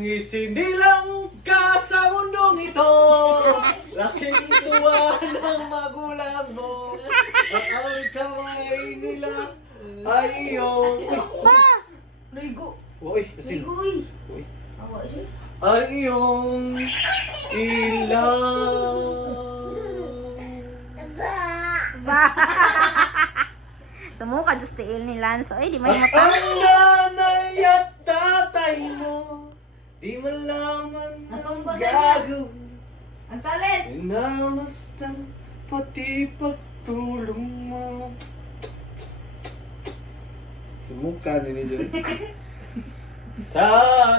Isinilang ka sa mundong ito, laking tuwa ng magulang mo, at ang kamay nila ay iyong... Ligo. Uy, kasi... Ligo, uy. Uy. Awa siya. Ay iyong ilang... Sumuka, just tiil ni Lance. Ay, di may At matang. ang nanay at tatay mo, di malaman ang Natumba sa niya. gagawin. Ang talent. Namastan pati pagtulong mo. Sumuka ni John. Sa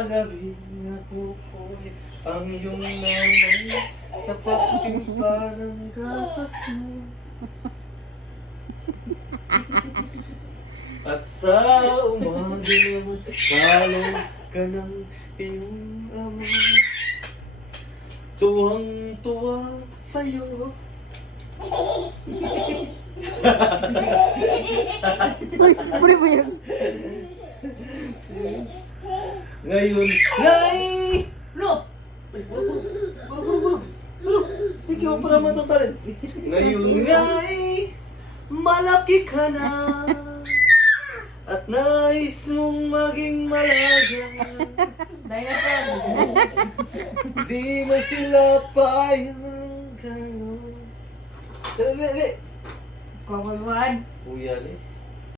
gabi na kukuhi ang iyong nanay sa pagtimpa ng gatas mo. At sa umaga naman, follow ka ng iyong ama. Tuwang-tuwa sa'yo. Puri ba yan? Ngayon, Nay! Look. Ikaw pa naman itong talent. Ngayon, Nay! Malaki ka na. At nais mong maging malaga. Dinosaur. Di man sila payang gano'n. Dali, dali. Kawawan. Kuya ni.